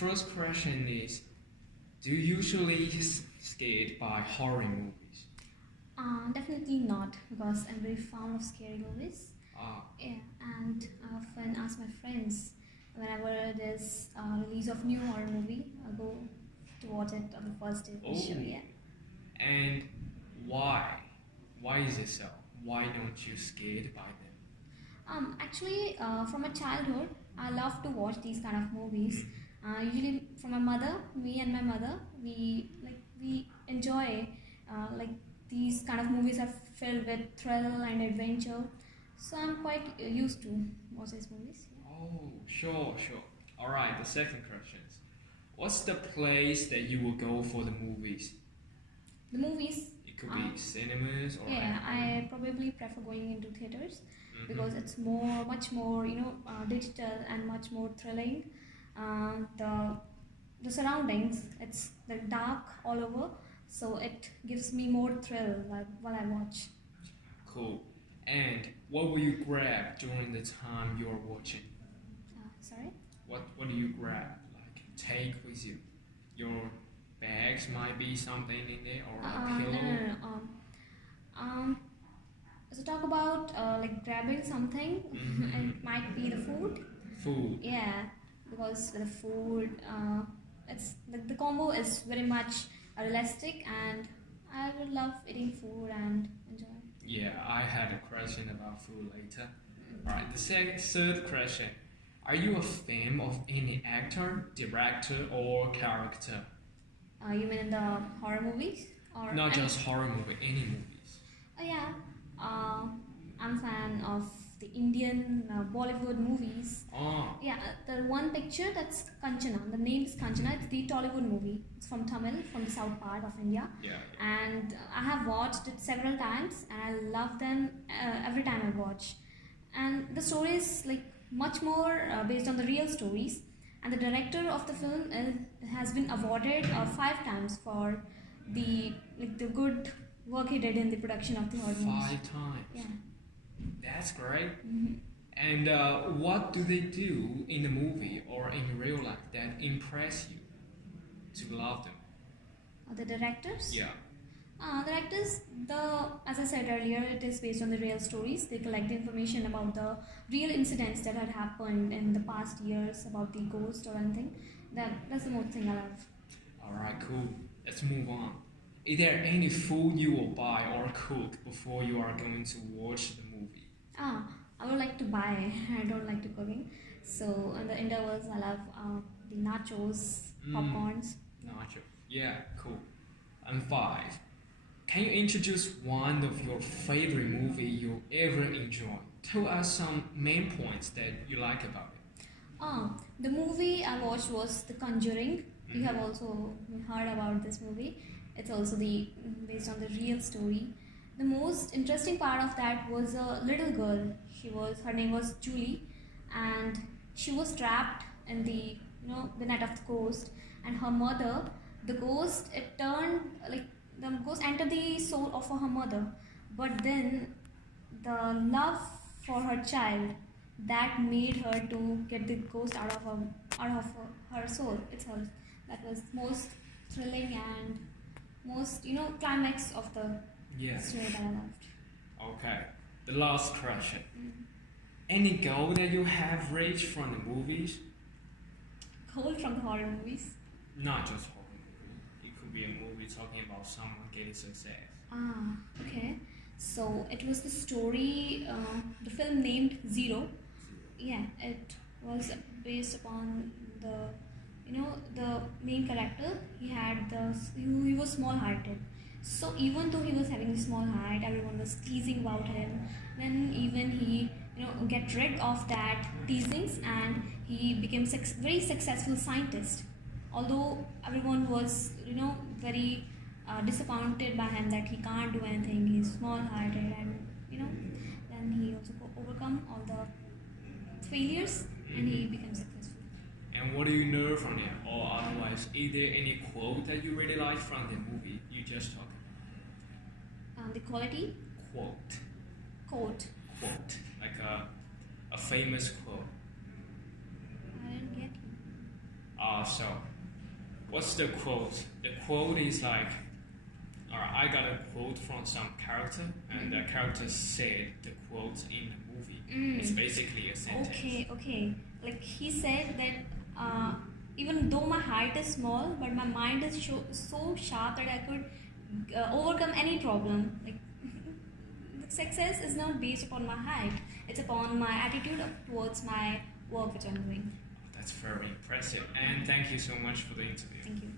first question is, do you usually scared by horror movies? Definitely not, because I'm very fond of scary movies. Ah, Yeah, and I often ask my friends whenever there's a release of new horror movie, I'll go to watch it on the first day of the show. oh, Yeah. and why? Why is it so? Why don't you scared by them? Actually, from a childhood, I love to watch these kind of movies. Usually, from my mother, me and my mother, we enjoy like these kind of movies are filled with thrill and adventure. So I'm quite used to watch these movies. Oh, sure, sure. All right, the second question is, what's the place that you will go for the movies? The movies, It could uh, be cinemas or yeah, anything. I probably prefer going into theaters Mhm. because it's much more, digital and much more thrilling. The surroundings, it's like dark all over, so it gives me more thrill while I watch. Cool. And what will you grab during the time you're watching? Sorry. What do you grab? Like take with you? Your bags might be something in there or a No, pillow. no, no, no. Um, so talk about like grabbing something. Mhm. It might be the food. Food. Yeah, because the food, it's the combo is very much realistic, and I would love eating food and enjoy. Yeah, I had a question about food later. Alright, third question. Are you a fan of any actor, director, or character? You mean in the horror movies or Not just horror movie, any movies. Yeah, uh, I'm a fan of the Indian Bollywood movies. Oh, Yeah, the one picture that's Kanchana. The name is Kanchana. It's the Tollywood movie. It's from Tamil, from the south part of India. yeah. And I have watched it several times, and I love them every time I watch. And the story is like much more based on the real stories. And the director of the film has been awarded 5 times for the good work he did in the production of the horror movies. 5 times. Yeah. That's great. hmm And what do they do in the movie or in real life that impress you to love them? The directors. Yeah. The actors, as I said earlier, it is based on the real stories. They collect the information about the real incidents that had happened in the past years about the ghost or anything. That's the most thing I love. Alright, cool. Let's move on. Is there any food you will buy or cook before you are going to watch the movie? I would like to buy. I don't like to cooking. So in the intervals, I love the nachos, popcorns. Nacho. Yeah, cool. And five. Can you introduce one of your favorite movie you ever enjoyed? Tell us some main points that you like about it. The movie I watched was The Conjuring. You have Mhm. also heard about this movie. It's also based on the real story. The most interesting part of that was a little girl. Her name was Julie, and she was trapped in the net of the ghost. And her mother, the ghost, it turned like the ghost entered the soul of her mother, but then the love for her child that made her to get the ghost out of her soul itself. That was most thrilling and most climax of the Yeah. story that I loved. Okay. The last question. Mm. Any goal that you have reached from the movies? Gold from the horror movies. Not just horror movie. It could be a movie talking about someone getting success. Okay. So it was the story, the film named Zero. Yeah, it was based upon the main character. He was small hearted. So even though he was having a small heart, everyone was teasing about him. Then even he get rid of that teasings, and he became very successful scientist. Although everyone was very disappointed by him that he can't do anything, he's small hearted, and then he also overcome all the failures, and he became successful. And what do you know from it? Or otherwise, is there any quote that you really like from the movie you just talked The quality about? quote. Quote. Like a famous quote. I didn't get you. So, what's the quote? The quote is like, I got a quote from some character, and the character said the quote in the movie. It's basically a sentence. Okay. Like he said that even though my height is small, but my mind is so sharp that I could overcome any problem. Like success is not based upon my height; it's upon my attitude towards my work which I'm doing. That's very impressive, and thank you so much for the interview. Thank you.